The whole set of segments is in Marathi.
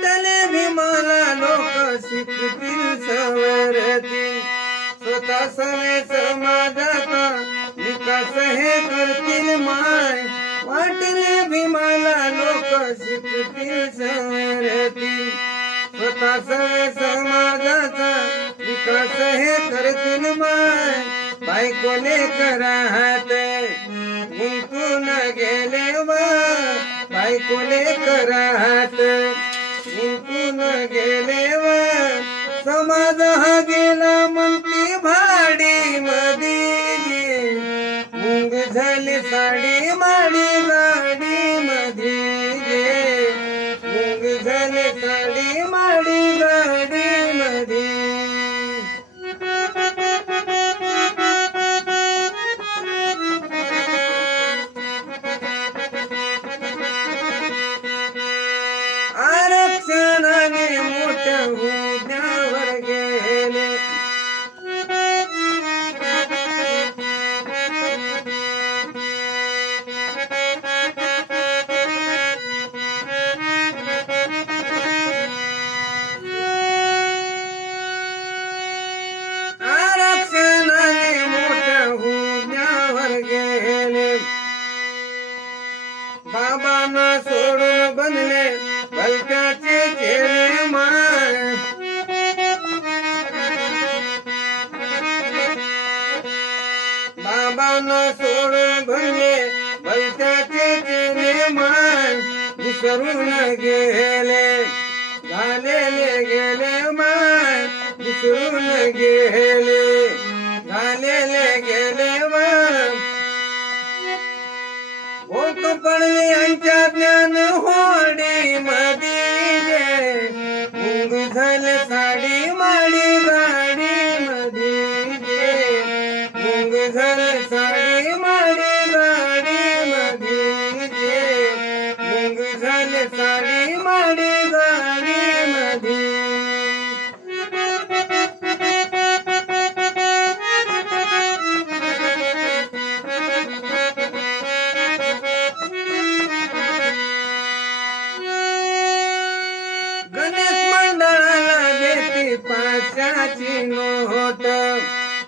वाटले भीमाला लोक शिकतील सवरतील स्वतः सवे समाजाचा विकास हे करतील माय वाटले भीमाला लोक शिकतील सवरतील स्वतः सवे समाजाचा विकास हे करतील माय बायकोले कराहात गुंतून गेले व बायकोले कराहात गुंतून गेले व समाज हा गेला म्हणती भाडी मध्ये मुंग झाली साडी माडी गाडी मध्ये मुंग झाली साडी माडी गाडी मध्ये आरक्षणाने मोठ्या हुद्द्यावर गेले आरक्षणाने मोठ्या हुद्द्यावर गेले बाबांना सोडून बनले भलत्याचे चेले माय बाबांना सोडून बनले भलत्याचे चेले माय विसरून गेले झालेले गेले माय विसरून गेले झालेले गेले माय भोक पडले यांच्या ज्ञान होडी मध्ये मुंग झाले साडी माडी गाडी मध्ये मुंग झाले साडी माडी गाडी मध्ये मुंग झाले साडी माडी गाडी मध्ये पाचशेची नोट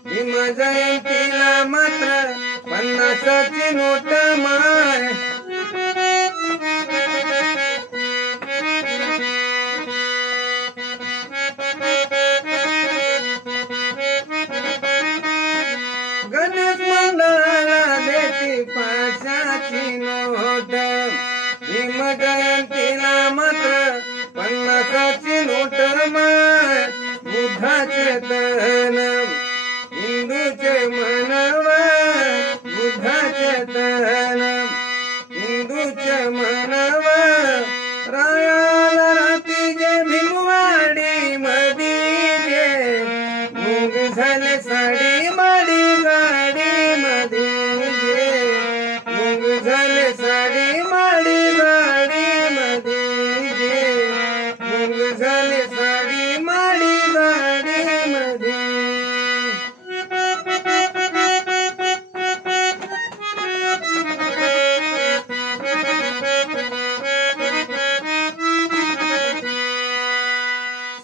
भीम जयंतीला मात्र 50ची नोट माय गणेश मंडळाला देती 500ची नोट भीम जयंतीला मात्र 50ची नोट माय बुद्धाचे तन हिंदूचे मनव बुद्धाचे तन हिंदूचे मनव रायाला राती जे भीमवाडी मध्ये मुंग झाले साडी माडी गाडी मध्ये मुंग झाले साडी माडी गाडी मध्ये मुंग झाले साडी माडी गाडी मध्ये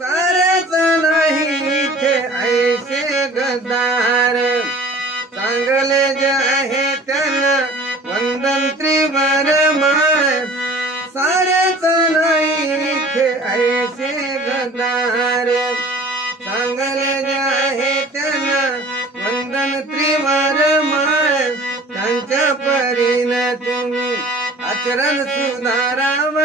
सारेच नाही इथे ऐसे गद्दार चांगले जे आहे त्यांना वंदन त्रिवार माय सारेच नाही इथे ऐसे गद्दार चांगले जे आहे त्यांना वंदन त्रिवार माय त्यांच्या परीन तुम्ही आचरण सुधाराव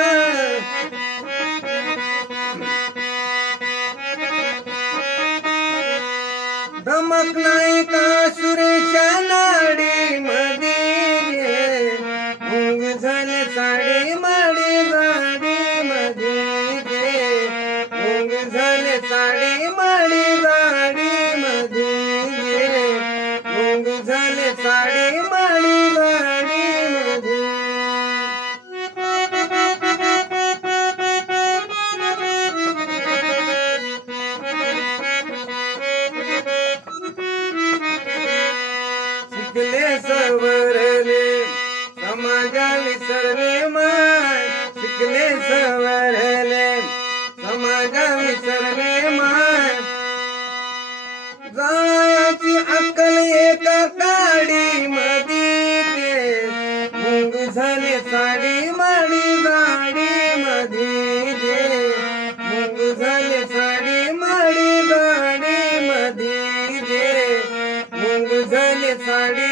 धमक नाही का सुरेशा नाडी मध्ये मुंग झाले साडी माडी गाडी मध्ये मुंग झाले साडी माडी गाडी मध्ये मुंग झाले साडी माडी गाडी मध्ये शिकले सवरले समाजा विसरले माय शिकले सवरले साडी माडी गाडी मध्ये जे मुंग झाले साडी माडी गाडी मध्ये जे मुंग झाले साडी